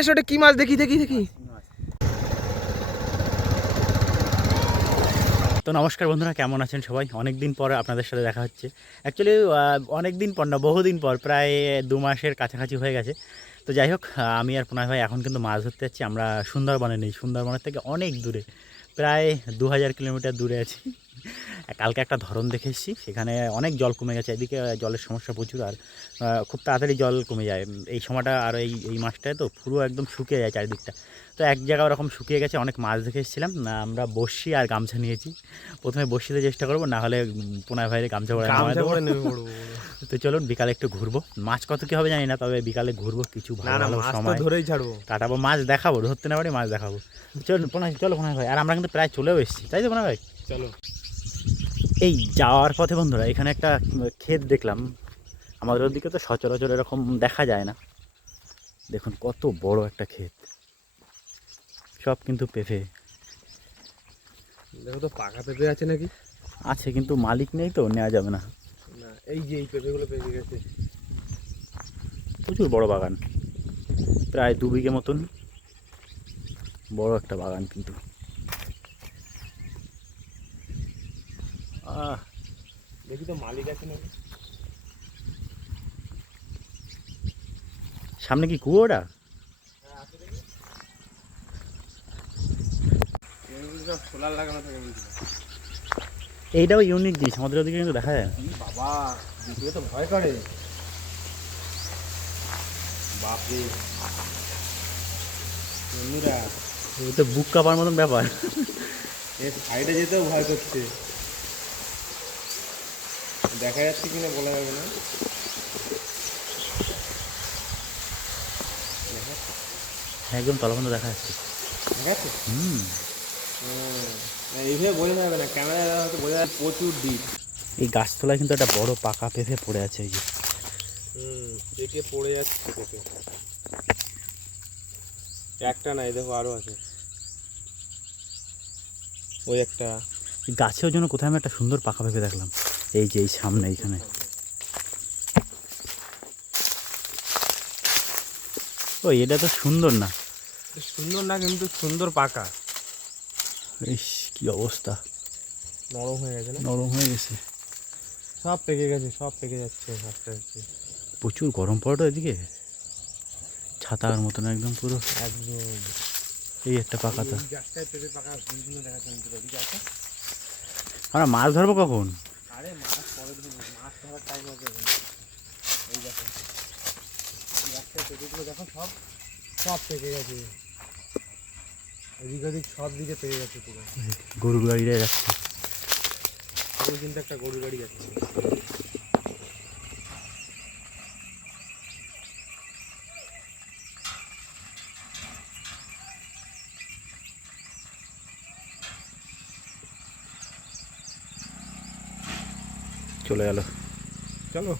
এসো কি মাছ দেখি দেখি দেখি। তো নমস্কার বন্ধুরা, কেমন আছেন সবাই? অনেক দিন পর আপনাদের সাথে দেখা হচ্ছে। অ্যাকচুয়ালি অনেক দিন পর না, বহুদিন পর, প্রায় 2 মাসের কাছাকাছি হয়ে গেছে। তো যাই হোক, আমি আর প্রণয় ভাই এখন কিন্তু মাছ ধরতে যাচ্ছি। আমরা সুন্দরবনে নেই, সুন্দরবনের থেকে অনেক দূরে, প্রায় 2000 কিলোমিটার দূরে আছি। কালকে একটা ধরন দেখে এসেছি, সেখানে অনেক জল কমে গেছে। এদিকে জলের সমস্যা প্রচুর, আর খুব তাড়াতাড়ি জল কমে যায় এই সময়টা। আর এই মাসটায় তো পুরো একদম শুকিয়ে যায় চারিদিকটা। তো এক জায়গায় ওরকম শুকিয়ে গেছে, অনেক মাছ দেখে এসেছিলাম। আমরা বড়শি আর গামছা নিয়েছি। প্রথমে বড়শিতে চেষ্টা করবো, না হলে পোনায় ভাইরে গামছা পড়ে নেমে পড়বো। তো চলুন বিকালে একটু ঘুরবো। মাছ কত কী হবে জানি না, তবে বিকালে ঘুরবো, কিছু ভালো ভালো সময় ধরেই ছাড়বো, কাটাবো, মাছ দেখাবো, ধরতে না পারি মাছ দেখাবো। চলুন চলো পোনায় ভাই। আর আমরা কিন্তু প্রায় চলেও এসেছি, তাই তো পোনায় ভাই? চলো। এই যাওয়ার পথে বন্ধুরা এখানে একটা ক্ষেত দেখলাম। আমাদের ওদিকে তো সচরাচর এরকম দেখা যায় না। দেখুন কত বড় একটা ক্ষেত, সব কিন্তু পেঁপে। দেখো তো পাকা পেঁপে আছে নাকি? আছে, কিন্তু মালিক নেই তো নেওয়া যাবে না। না, এই যে এই পেঁপেগুলো পেকে গেছে। প্রচুর বড় বাগান, প্রায় 2 বিঘে মতন বড় একটা বাগান কিন্তু। দেখি তো মালিক আছে নাকি। সামনে কি কুয়োটা? সোলার লাগানো থাকে। এইটাও ইউনিক জিনিস, আমাদের ওদিকে কিন্তু দেখা যায় না। বাবা দিকে তো ভয় করে। বাপরে বন্ধুরা, এই তো বুক কাঁপার মতন ব্যাপার। এর সাইডে যেতেও ভয় করছে। দেখা যাচ্ছে কিনা বলা যাবে না। একদম তলবন্ধ দেখা যাচ্ছে। ঠিক আছে, এইভাবে বোঝা যাবে না, ক্যামেরায় হয়তো বোঝা যাবে প্রচুর ডিপ। এই গাছতলায় কিন্তু একটা বড় পাকা পেঁপে পড়ে আছে, এই যে। পেকে পড়ে যাচ্ছে পেঁপে। একটা নাই, দেখো আরো আছে। ওই একটা এই গাছের জন্য কোথায় আমি একটা সুন্দর পাকা পেঁপে দেখলাম, এই যে এই সামনে এইখানে। ও এটা তো সুন্দর না। সুন্দর না, কিন্তু সুন্দর পাকা। ইস কি অবস্থা, নরম হয়ে গেছে না? নরম হয়ে গেছে, সব পেকে গেছে, সব পেকে যাচ্ছে আস্তে আস্তে। প্রচুর গরম পড়ে এদিকে, ছাতার মতন একদম পুরো। একদম এই একটা পাকাতা। গাছটায় পেঁপে পাকা বিভিন্ন দেখাচ্ছে। আমরা মাছ ধরবো কখন? আরে মাছ পরে ধরবো, মাছ ধরার টাইম হবে। এই দেখো গাছটায় পেঁপেগুলো দেখো, সব সব পেকে গেছে। এদিক ওদিক সব দিকে পেকে গেছে পুরো। গরু গাড়িটা যাচ্ছে, ওই কিন্তু একটা গরু গাড়ি যাচ্ছে। চলে গেল। চলো।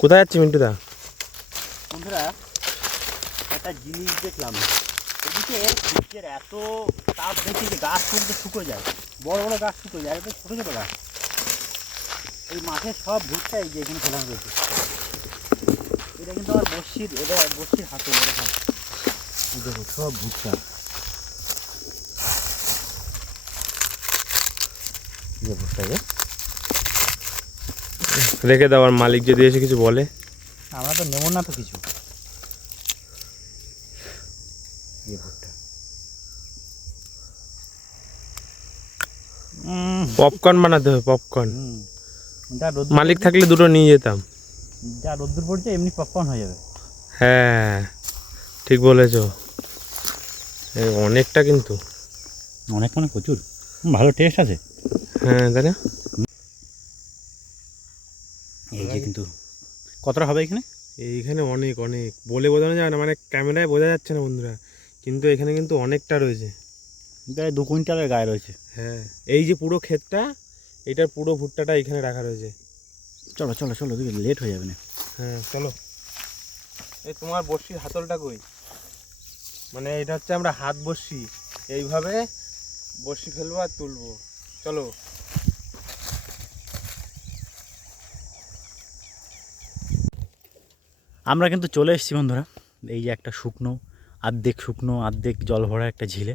কোথায় যাচ্ছি মিন্টুদা? বন্ধুরা একটা জিনিস দেখলাম, এদিকে সূর্যের এত তাপ দেখি যে গাছ কিন্তু শুকিয়ে যায়, বড় বড় গাছ শুকিয়ে যায়, এটা ছোটো ছোটো গাছ। এই মাঠের সব ভুট্টা এই যে এখানে ফেলানো রয়েছে। এটা কিন্তু আমার বড়শির, এটা বড়শির হাতে এরকম দেখো সব ভুট্টা। ভুট্টা রেখে দাও, আর মালিক যদি এসে কিছু বলে। আমরা তো নেব না তো কিছু। ভুট্টা পপকর্ন বানাতে হবে, পপকর্ন। মালিক থাকলে দুটো নিয়ে যেতাম। যা রোদ্দুর পড়ছে এমনি পপকর্ন হয়ে যাবে। হ্যাঁ ঠিক বলেছো, অনেকটা কিন্তু, অনেক মানে প্রচুর ভালো টেস্ট আছে। হ্যাঁ তাই না? কিন্তু কতটা হবে এখানে? এইখানে অনেক অনেক বলে বোঝানো যায় না, মানে ক্যামেরায় বোঝা যাচ্ছে না বন্ধুরা, কিন্তু এখানে কিন্তু অনেকটা রয়েছে। প্রায় 2 কুইন্টালের গায়ে রয়েছে। হ্যাঁ, এই যে পুরো ক্ষেতটা, এটার পুরো ভুট্টাটা এখানে রাখা রয়েছে। চলো চলো চলো, ওদিকে লেট হয়ে যাবে না। হ্যাঁ চলো। এই তোমার বড়শির হাতলটা কই? মানে এটা হচ্ছে আমরা হাত বড়শি, এইভাবে বড়শি ফেলবো আর তুলবো। চলো। আমরা কিন্তু চলে এসেছি বন্ধুরা, এই যে একটা শুকনো অর্ধেক জল ভরা একটা ঝিলে।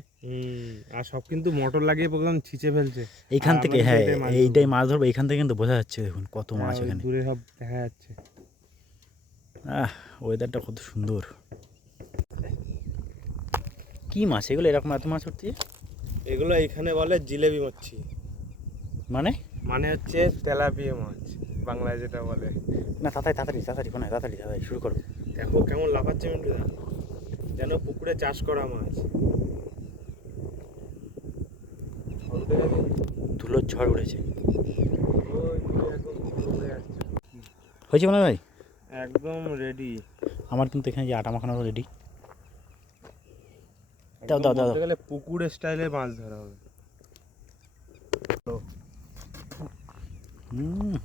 আর সব কিন্তু মোটর লাগিয়ে প্রথম ছিঁচে ফেলছে এইখান আর থেকে, আমরা হ্যাঁ কিন্তু এটাই মাছ এইটাই ধরবো। মাছ ধরবো। এইখান থেকে কিন্তু বোঝা যাচ্ছে, দেখুন কত মাছ হ্যাঁ, ওই এখানে। দূরে সব দেখা যাচ্ছে। ওয়েদারটা কত সুন্দর। কি মাছ এগুলো, এরকম এত মাছ উঠছে? এগুলো এখানে বলে জিলেবি মাছি, মানে মানে হচ্ছে তেলাপিয়া মাছ বাংলায় যেটা বলে। না, তাড়াতাড়ি কোন তাড়াতাড়ি শুরু করো। দেখো কেমন লাফাচ্ছে মিন্টুদা, যেন পুকুরে চাষ করা মাছ। ধুলোর ঝড় উঠেছে। ওই দূরে একদম ধুলো উড়ে আসছে। হয়েছে মনে হয় ভাই? একদম রেডি। আমার কিন্তু এখানে যে আটা মাখানো রেডি। দাও দাও দাও। বলতে গেলে পুকুরে স্টাইলে মাছ ধরা হবে। হুম,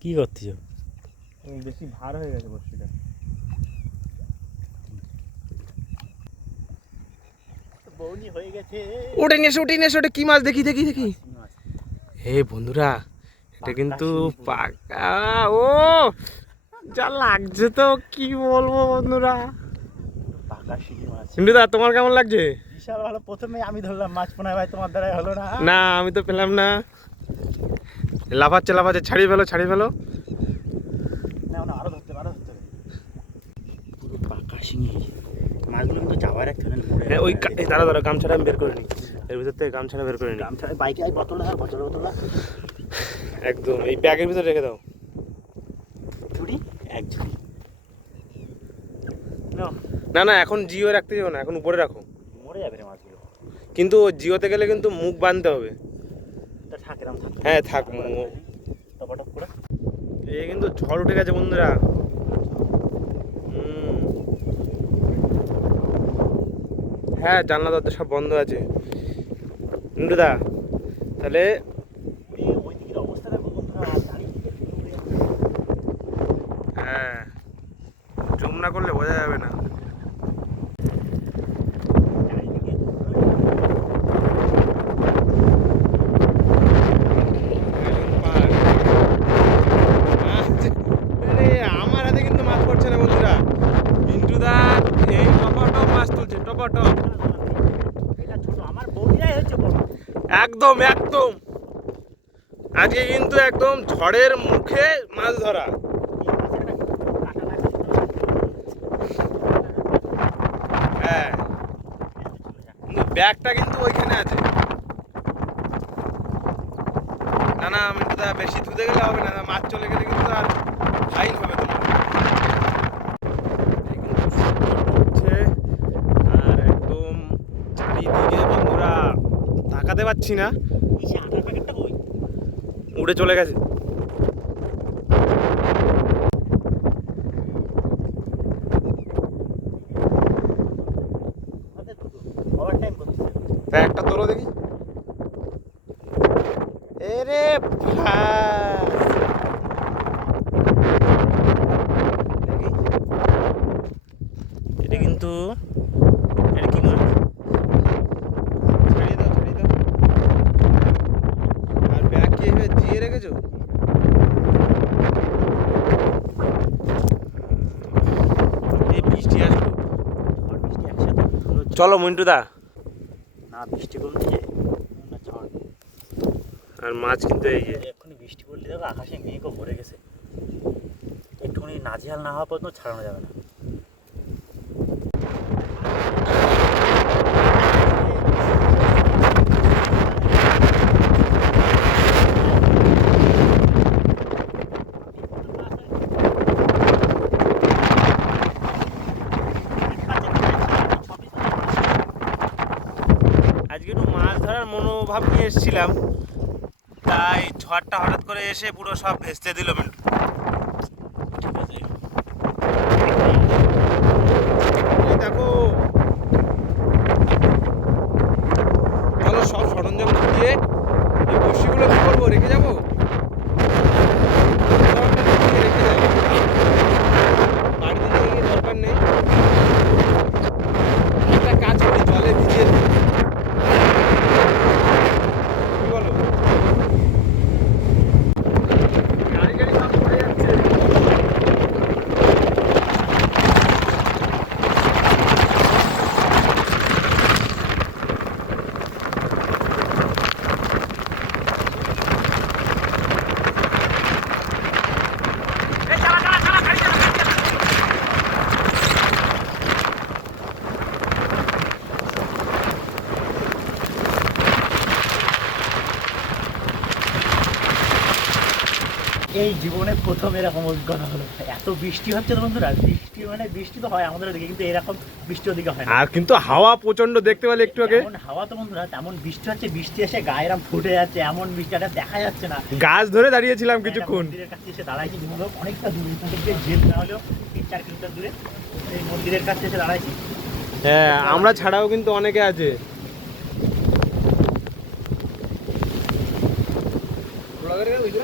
কি করতেছ? বেশি ভার হয়ে গেছে বড়শিটা। বৌনি হয়ে গেছে। উঠে নিয়ে এসো ওটা কি মাছ, দেখি দেখি দেখি। হে বন্ধুরা, এটা কিন্তু পাকা। ও যা লাগছে তো কি বলবো বন্ধুরা। পাকা শিঙি মাছ। মিন্টুদা তোমার কেমন লাগছে? বিশাল ভালো। প্রথমে আমি ধরলাম মাছ, মনে হয় ভাই তোমার দ্বারাই হলো না। না আমি তো পেলাম না। লাফাচ্ছে লাফাচ্ছে, ছাড়িয়ে ফেলো ছাড়িয়ে ফেলো। না না, আরো ধরতে হবে। পুরো পাকা শিঙি। মাছগুলো কিন্তু চাবার একটা হ্যাঁ ওই দাঁড়া দাঁড়া, গামছাটা আমি বের করে নিই, এর ভিতর থেকে গামছাটা বের করে নিই। গামছা বাইকে আই বোতলটা ধর, বোতলটা একদম এই ব্যাগের ভিতরে রেখে দাও। ঝুড়ি, এক ঝুড়ি। না না এখন জিও রাখতে যাবো না, এখন উপরে রাখো। মরে যাবে রে মাছগুলো। কিন্তু জিওতে গেলে কিন্তু মুখ বাঁধতে হবে। এটা থাক, এরম থাক। হ্যাঁ থাক। টপাটপ করে। এই কিন্তু ঝড় উঠে গেছে বন্ধুরা। হ্যাঁ জানলা দরজা সব বন্ধ আছে। মিন্টুদা তাহলে ওই দিকের অবস্থা দেখো বন্ধুরা, হ্যাঁ জুম না করলে বোঝা যাবে না। আমার হাতে কিন্তু মাছ পড়ছে না বন্ধুরা, মিন্টুদা এই টপাটপ মাছ তুলছে, টপাটপ। এটা ছোট, আমার বৌদিরাই হচ্ছে বড়। একদম একদম আজকে কিন্তু একদম ঝড়ের মুখে মাছ ধরা। হ্যাঁ কিন্তু ব্যাগটা কিন্তু ওইখানে আছে। না না মিন্টুদা বেশি ধুতে গেলে হবে না, মাছ চলে গেলে কিন্তু আর ফাইন হবে তোমার। আর একদম চারিদিকে বন্ধুরা তাকাতে পাচ্ছি না, উড়ে চলে গেছে। একটা তোলো দেখি। এরে এটা কিন্তু এটা কি মাছ? ছাড়িয়ে দাও ছাড়িয়ে দাও। আর ব্যাগ কি এভাবে দিয়ে রেখেছো? এই বৃষ্টি আসলো। চলো মিন্টুদা। না বৃষ্টি কমছে না, ঝড়। আর মাছ কিন্তু এই যে এক্ষুনি বৃষ্টি পড়লে দেখো আকাশে মেঘও ভরে গেছে। একটুখানি নাজেহাল না হওয়া পর্যন্ত ছাড়ানো যাবে না। এসেছিলাম, তাই ঝড়টা হঠাৎ করে এসে পুরো সব ভেস্তে দিল। এই দেখো, চলো সব সরঞ্জাম দিয়ে এই বড়শিগুলো কি করবো, রেখে যাবো? রেখে যাবো, বাড়িতে নিয়ে গিয়ে দরকার নেই। একটা কাজ করি, জলে ভিজিয়ে দিই। কি বলো? গাড়ি গাড়ি সব পড়ে যাচ্ছে। এই জীবনে প্রথম এরকম অভিজ্ঞতা হলো, এত বৃষ্টি হচ্ছে তো বন্ধুরা, বৃষ্টি মানে বৃষ্টি তো হয় আমাদের ওদিকে, কিন্তু এরকম বৃষ্টি ওদিকে হয় না। আর কিন্তু হাওয়া প্রচন্ড, দেখতে পেলে একটু আগে এমন হাওয়া তো বন্ধুরা, তেমন বৃষ্টি হচ্ছে, বৃষ্টি এসে গায়েরাম ফুটে যাচ্ছে, এমন বৃষ্টিটা দেখা যাচ্ছে না। গাছ ধরে দাঁড়িয়েছিলাম কিছুক্ষণ। মন্দিরের কাছে এসে দাঁড়াইছি, মনে হোক অনেকটা দূরে, এখান থেকে জেল না হলেও 3-4 কিলোমিটার দূরে এই মন্দিরের কাছে এসে দাঁড়াইছি। হ্যাঁ, আমরা ছাড়াও কিন্তু অনেকে আছে।